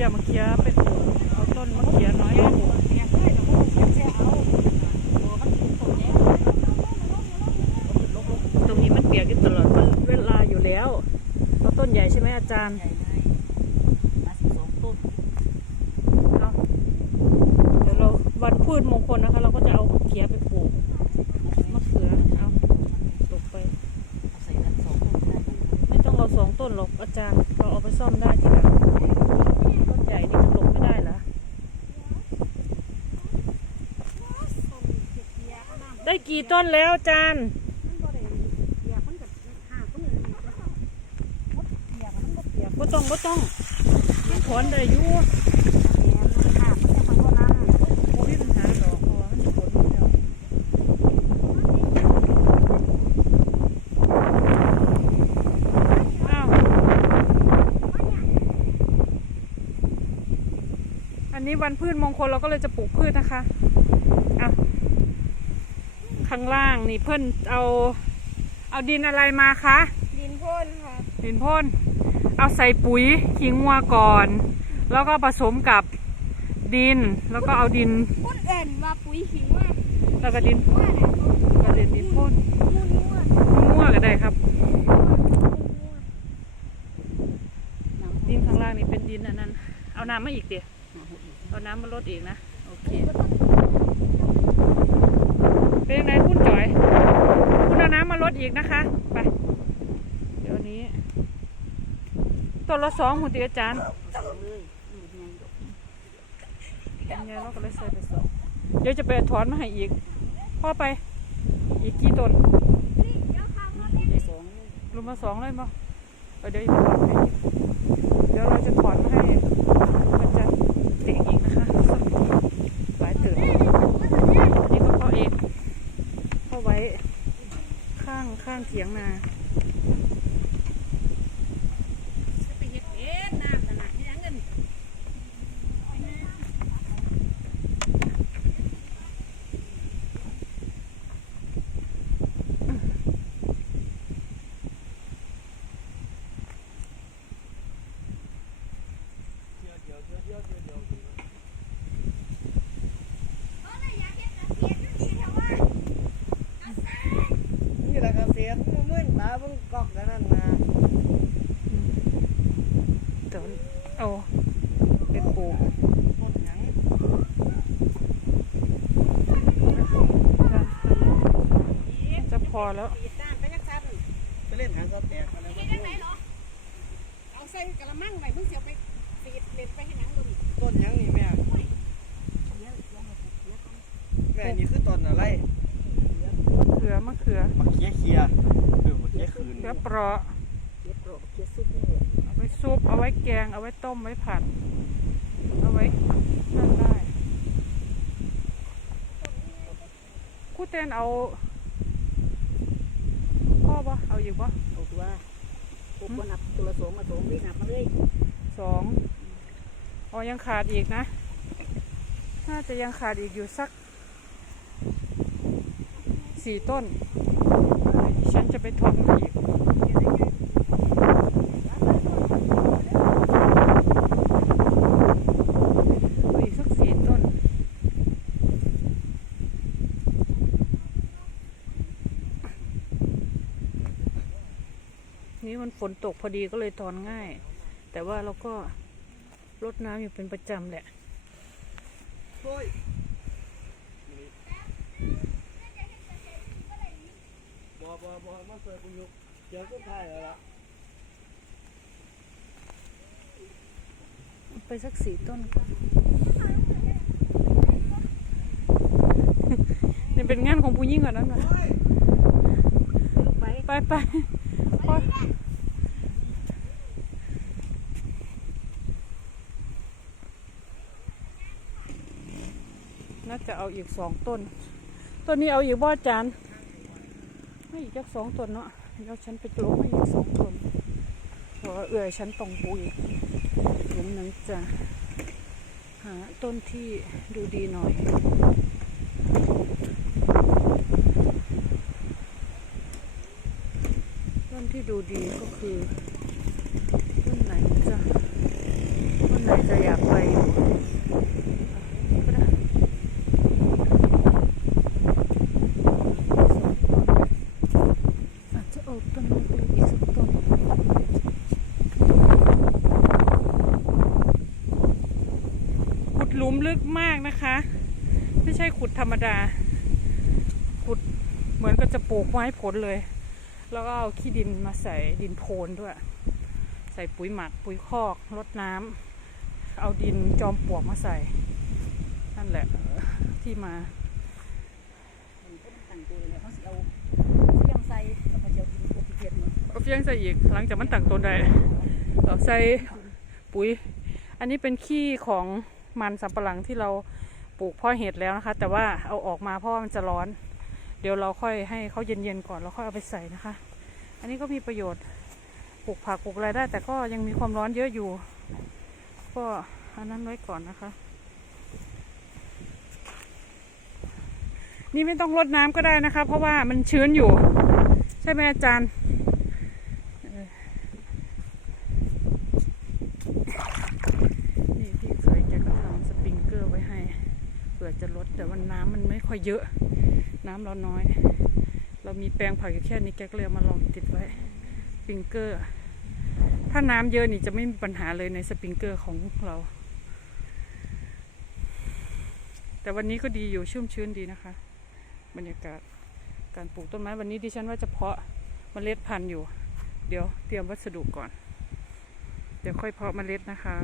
บี้ยมะเขือไปปลูกเอาต้นมะเขือน้อยปปลูกเสียงเลยแต่พวกเสียงเสียเอาโอ้มันถูกตรงนี้ตรงนี้มันเปียกอยู่ตลอดเวลาอยู่แล้วเอาต้นใหญ่ใช่ไหมอาจารย์ใหญ่เลยมาสิบสองต้นเดี๋ยวเราวันพืชมงคลนะคะ เราก็จะเอามะเขือไปปลูกมะเขือเอาปลูกไปได้ไม่ต้องเอาสองต้นหรอกอาจารย์เราเอาไปซ่อมได้ทีหลัง ต้นใหญ่นี่มันหลบไม่ได้เหรอ ได้กี่ต้นแล้วอาจารย์บ่ต้องบ่ต้องมันถอนได้อยู่บ่มีปัญหาดอกเพราะว่ามันผลอยู่แล้วอ้าว อันนี้วันพืชมงคลเราก็เลยจะปลูกพืชนะคะอะข้างล่างนี่เพิ่นเอา เอาดินอะไรมาคะดินพ่นค่ะดินพ่น เอาใส่ปุ๋ยขี้งัวก่อน แล้วก็ผสมกับดิน แล้วก็เอาดินพ่นเอ็นว่าปุ๋ยขิงว่าแล้วก็ดินว่าเนี่ยก็ดินดินพ่นมูนัวงัวก็ได้ครับ ดินข้างล่างนี่เป็นดินอันนั้น เอาน้ำมาอีกเดี๋ยว เอาน้ำมาลดอีกนะ โอเค เป็นยังไงคุณจอย คุณเอาน้ำมาลดอีกนะคะ ไป เดี๋ยวนี้ต้นละสองหุ่นตีอาจารย์เลยอืมยังดอกเป็นไงเราก็เลยใส่ไปสองเดี๋ยวจะไปถอนมาให้อีก พ่อไป อีกกี่ต้นได้สองเลยรวมมาสองเลยมั้งเออเดี๋ยวจะถอนให้อีกเดี๋ยวเราจะถอนมาให้มันจะ เสียงอีกนะคะสักหลายตื่นอันนี้ก็พ่อเองพ่อไว้ข้างข้างเถียงนา ไปเฮ็ดเอ็ดน้ำขนาดที่ยังเงิน นี่แหละครับเสียงมึนตาเพิ่งกอกกันนั่นนะเดี๋ยวเอาไปปลูกต้นหยังจะพอแล้ว ไปเล่นหางกระแตกอะไรเฮ็ดยังไงเหรอเอาใส่กระมังไปมึงเสียวไป ปีดเล่นไปให้หนังดูดิต้นหยังนี่แม่ เดี๋ยวเดี๋ยวมาปลูกเดี๋ยวก่อนแม่นี่คือต้นอะไรเขือมะเขือมะเขือเคียหรือมะเขือคืนเขือเปราะเก็บโรคเก็บซุปนี่เอาไว้ซุปเอาไว้แกง เอาไว้ต้มไว้ผัด เอาไว้นั่นได้ครู่เต้นเอาพ่อปะเอาอยู่ปะเอาตัวปลูกบ่นับตัวละสองมาสองไม่นับมาเลยสอง อ๋อยังขาดอีกนะ น่าจะยังขาดอีกอยู่สักสี่ต้น ฉันจะไปทอนอีกเอาอีกสักสี่ต้นนี่มันฝนตกพอดีก็เลยถอนง่าย แต่ว่าเราก็ รดน้ำอยู่เป็นประจำแหละโอ้ยบอบอบอมาเสิร์ฟคุณยุกเดี๋ยวก็ถ่ายแล้วล่ะไปสักสี่ต้นก่อนนี่เป็นงานของผู้หญิงก่อนนั้นนะลูกไปไปไปโอ๊ยน่า จะเอาอีกสองต้น ต้นนี้เอาอีกบ่อจานไม่อีกจักสองต้นเนาะเดี๋ยวฉันไปปลูกให้อีกสองต้นเพราะว่าเอื่อยฉันต้องปลูกอีกหลุมหนึงจะหาต้นที่ดูดีหน่อยต้นที่ดูดีก็คือต้นไหนจะต้นไหนจะอยากไวอยู่ก็ได้อาจจะเอาต้นเล็กๆอีกสักต้น ขุด หลุมลึกมากนะคะ ไม่ใช่ขุดธรรมดา ขุดเหมือนก็จะปลูกไม้ผลเลย แล้วก็เอาขี้ดินมาใส่ดินโพนด้วย ใส่ปุ๋ยหมักปุ๋ยคอกรดน้ำเอาดินจอมปลวกมาใส่ นั่นแหละเอ่อที่มามันก็ตั้งตัวเลยเขาสิเอาเสียงใส่แล้วก็จะเอาดินปลูกเพียนเอาเฟียงใส่อีกหลังจากมันตั้งต้นได้เราใส่ปุ๋ย อันนี้เป็นขี้ของ มันสำปะหลังที่เราปลูกพาะเห็ดแล้วนะคะ แต่ว่าเอาออกมาเพราะว่ามันจะร้อน เดี๋ยวเราค่อยให้เขาเย็นๆก่อนแล้วค่อยเอาไปใส่นะคะ อันนี้ก็มีประโยชน์ปลูกผักปลูกอะไรได้ แต่ก็ยังมีความร้อนเยอะอยู่ ก็อันนั้นไว้ก่อนนะคะ นี่ไม่ต้องรดน้ำก็ได้นะคะ เพราะว่ามันชื้นอยู่ ใช่ไหมอาจารย์ นี่พี่เคยแกก็ทำสปริงเกอร์ไว้ให้เผื่อ จะลด แต่วันน้ำมันไม่ค่อยเยอะ น้ำเราน้อย เรามีแปลงผักอยู่แค่นี้แกก็เลยเอมาลองติดไว้สปริงเกอร์ ถ้าน้ำเยอะนี่จะไม่มีปัญหาเลยในสปริงเกอร์ของเรา แต่วันนี้ก็ดีอยู่ชุ่มชื้นดีนะคะ บรรยากาศการปลูกต้นไม้วันนี้ดิฉันว่าจะเพาะเมล็ดพันธุ์อยู่ เดี๋ยวเตรียมวัสดุก่อน เดี๋ยวค่อยเพาะเมล็ดนะคะ